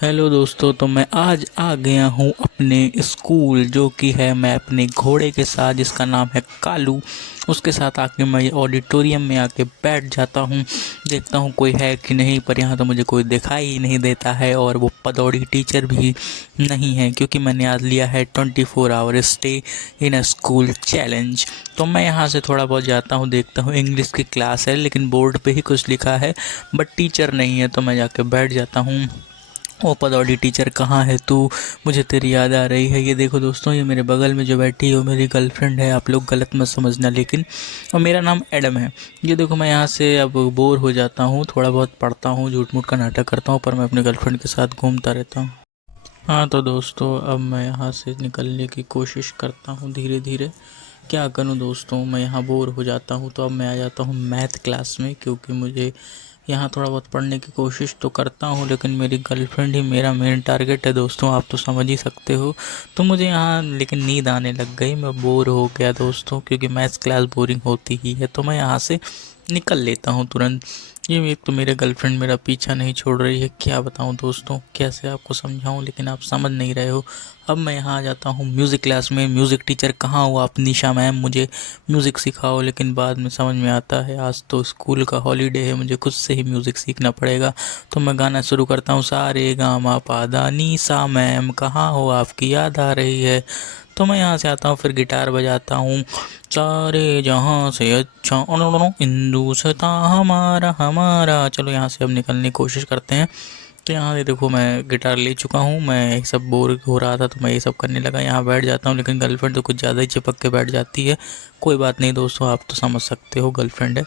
Hello दोस्तों, तो मैं आज आ गया हूँ अपने स्कूल जो कि है मैं अपने घोड़े के साथ, जिसका नाम है कालू। उसके साथ आके मैं ऑडिटोरियम में आके बैठ जाता हूँ, देखता हूँ कोई है कि नहीं। पर यहाँ तो मुझे कोई दिखाई ही नहीं देता है और वो पदौड़ी टीचर भी नहीं है, क्योंकि मैंने आज लिया है 24 hour stay in a school challenge. तो मैं यहाँ से थोड़ा बहुत जाता हूँ, देखता हूँ इंग्लिश की क्लास है लेकिन बोर्ड पे ही कुछ लिखा है बट टीचर नहीं है। तो मैं जाके बैठ जाता हूँ। ओ पदौड़ी टीचर कहाँ है तू, मुझे तेरी याद आ रही है। ये देखो दोस्तों, ये मेरे बगल में जो बैठी है वो मेरी गर्लफ्रेंड है। आप लोग गलत मत समझना लेकिन। और मेरा नाम एडम है। ये देखो, मैं यहाँ से अब बोर हो जाता हूँ, थोड़ा बहुत पढ़ता हूँ, झूठ मूठ का नाटक करता हूँ, पर मैं अपनी गर्लफ्रेंड के साथ घूमता रहता हूँ। हाँ तो दोस्तों, अब मैं यहाँ से निकलने की कोशिश करता हूँ धीरे धीरे। क्या करूँ दोस्तों, मैं यहाँ बोर हो जाता हूँ। तो अब मैं आ जाता हूँ मैथ क्लास में, क्योंकि मुझे यहाँ थोड़ा बहुत पढ़ने की कोशिश तो करता हूँ, लेकिन मेरी गर्लफ्रेंड ही मेरा मेन टारगेट है दोस्तों, आप तो समझ ही सकते हो। तो मुझे यहाँ लेकिन नींद आने लग गई, मैं बोर हो गया दोस्तों, क्योंकि मैथ्स क्लास बोरिंग होती ही है। तो मैं यहाँ से निकल लेता हूँ तुरंत। ये एक तो मेरे गर्लफ्रेंड मेरा पीछा नहीं छोड़ रही है, क्या बताऊँ दोस्तों, कैसे आपको समझाऊँ, लेकिन आप समझ नहीं रहे हो। अब मैं यहाँ आ जाता हूँ म्यूज़िक क्लास में। म्यूज़िक टीचर कहाँ हो आप, निशा मैम, मुझे म्यूज़िक सिखाओ। लेकिन बाद में समझ में आता है आज तो स्कूल का हॉलीडे है, मुझे खुद से ही म्यूज़िक सीखना पड़ेगा। तो मैं गाना शुरू करता हूँ, सारे गामा पादा नी सा, मैम कहाँ हो आपकी याद आ रही है। तो मैं यहाँ से आता हूँ, फिर गिटार बजाता हूँ, सारे जहाँ से अच्छा हिंदुस्तां हमारा हमारा। चलो यहाँ से अब निकलने की कोशिश करते हैं। तो यहाँ से देखो, मैं गिटार ले चुका हूँ, मैं ये सब बोर हो रहा था तो मैं ये सब करने लगा, यहाँ बैठ जाता हूँ। लेकिन गर्लफ्रेंड तो कुछ ज़्यादा ही चिपक के बैठ जाती है। कोई बात नहीं दोस्तों, आप तो समझ सकते हो, गर्लफ्रेंड है।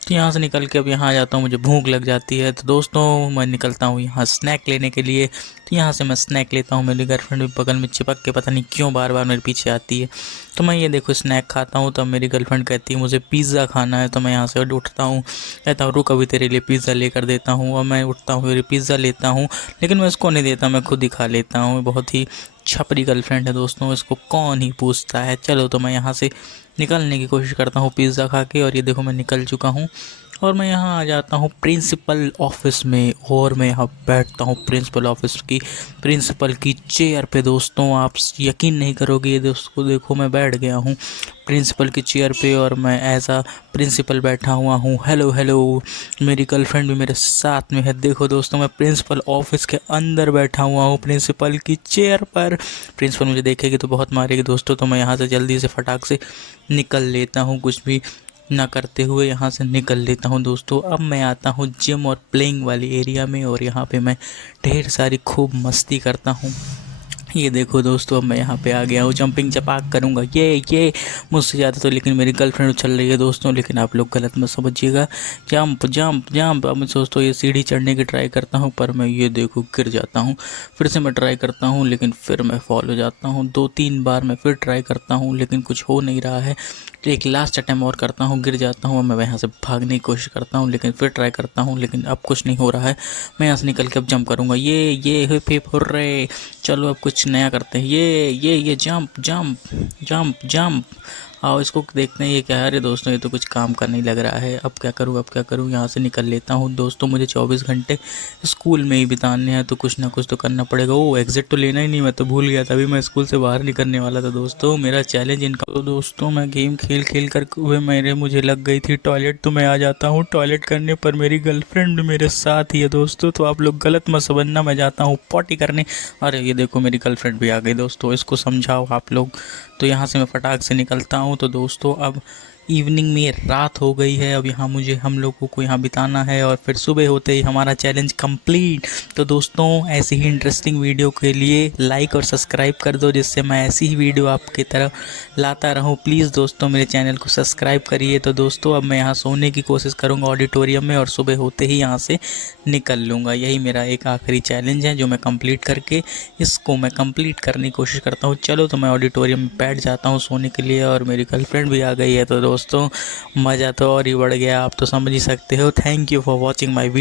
तो यहाँ से निकल के अब यहाँ आ जाता हूँ, मुझे भूख लग जाती है। तो दोस्तों मैं निकलता हूँ यहाँ स्नैक लेने के लिए। तो यहाँ से मैं स्नैक लेता हूँ, मेरी गर्लफ्रेंड भी बगल में चिपक के पता नहीं क्यों बार बार मेरे पीछे आती है। तो मैं ये देखो स्नैक खाता हूँ, तब मेरी गर्लफ्रेंड कहती है मुझे पिज़्ज़ा खाना है। तो मैं यहाँ से उठता हूँ, कहता हूँ रुक अभी तेरे लिए पिज़्ज़ा लेकर देता हूँ। और मैं उठता हूँ, फिर पिज़्ज़ा लेता हूँ, लेकिन मैं इसको नहीं देता, मैं खुद ही खा लेता हूँ। बहुत ही छपरी गर्लफ्रेंड है दोस्तों, इसको कौन ही पूछता है। चलो तो मैं यहाँ से निकलने की कोशिश करता हूँ पिज़्ज़ा खा के, और ये देखो मैं निकल चुका हूँ। और मैं यहाँ आ जाता हूँ प्रिंसिपल ऑफिस में, और मैं यहाँ बैठता हूँ प्रिंसिपल ऑफिस की प्रिंसिपल की चेयर पे। दोस्तों आप यकीन नहीं करोगे, ये दोस्तों देखो मैं बैठ गया हूँ प्रिंसिपल की चेयर पे, और मैं एज आ प्रिंसिपल बैठा हुआ हूँ। हेलो हेलो, मेरी गर्लफ्रेंड भी मेरे साथ में है। देखो दोस्तों, मैं प्रिंसिपल ऑफिस के अंदर बैठा हुआ हूँ प्रिंसिपल की चेयर पर। प्रिंसिपल मुझे देखेगी तो बहुत मारेगी दोस्तों, तो मैं यहाँ से जल्दी से फटाक से निकल लेता हूँ, कुछ भी ना करते हुए यहाँ से निकल लेता हूँ दोस्तों। अब मैं आता हूँ जिम और प्लेइंग वाली एरिया में, और यहाँ पे मैं ढेर सारी खूब मस्ती करता हूँ। ये देखो दोस्तों, अब मैं यहाँ पे आ गया हूँ, जंपिंग चपाक करूँगा ये मुझसे ज़्यादा तो। लेकिन मेरी गर्लफ्रेंड उछल रही है दोस्तों, लेकिन आप लोग गलत मत समझिएगा। Jump jump jump. अब मैं दोस्तों ये सीढ़ी चढ़ने की ट्राई करता हूँ, पर मैं ये देखो गिर जाता हूँ। फिर से मैं ट्राई करता हूँ, लेकिन फिर मैं फॉल हो जाता हूँ। 2-3 बार मैं फिर ट्राई करता हूँ, लेकिन कुछ हो नहीं रहा है। तो एक लास्ट अटैम्प्ट और करता हूँ, गिर जाता हूँ। मैं यहाँ से भागने की कोशिश करता हूँ, लेकिन फिर ट्राई करता हूँ, लेकिन अब कुछ नहीं हो रहा है। मैं यहाँ से निकल के अब जंप करूँगा, ये हिप हिप हुर्रे। चलो अब कुछ नया करते हैं, ये जंप जंप जंप जंप। आओ इसको देखते हैं ये क्या है। अरे दोस्तों, ये तो कुछ काम का नहीं लग रहा है। अब क्या करूँ, यहाँ से निकल लेता हूँ दोस्तों। मुझे 24 घंटे स्कूल में ही बिताने हैं, तो कुछ ना कुछ तो करना पड़ेगा। ओ एग्जिट तो लेना ही नहीं, मैं तो भूल गया था, अभी मैं स्कूल से बाहर निकलने वाला था दोस्तों। मेरा चैलेंज इनका। तो दोस्तों मैं गेम खेल खेल कर हुए मुझे लग गई थी टॉयलेट, तो मैं आ जाता हूँ टॉयलेट करने, पर मेरी गर्लफ्रेंड मेरे साथ ही है दोस्तों। तो आप लोग गलत मत समझना, मैं जाता हूँ पॉटी करने। अरे ये देखो मेरी गर्लफ्रेंड भी आ गई दोस्तों, इसको समझाओ आप लोग। तो यहाँ से मैं फटाक से निकलता हूँ। तो दोस्तों अब इवनिंग में रात हो गई है, अब यहाँ मुझे हम लोगों को यहाँ बिताना है, और फिर सुबह होते ही हमारा चैलेंज कंप्लीट। तो दोस्तों ऐसी ही इंटरेस्टिंग वीडियो के लिए लाइक और सब्सक्राइब कर दो, जिससे मैं ऐसी ही वीडियो आपकी तरफ लाता रहूँ। प्लीज़ दोस्तों मेरे चैनल को सब्सक्राइब करिए। तो दोस्तों अब मैं यहाँ सोने की कोशिश करूँगा ऑडिटोरियम में, और सुबह होते ही यहाँ से निकल लूँगा। यही मेरा एक आखिरी चैलेंज है जो मैं कंप्लीट करके इसको मैं कंप्लीट करने की कोशिश करता हूँ। चलो तो मैं ऑडिटोरियम में बैठ जाता हूँ सोने के लिए, और मेरी गर्लफ्रेंड भी आ गई है। तो दोस्तों मज़ा तो और ही बढ़ गया, आप तो समझ ही सकते हो। Thank you for watching my video.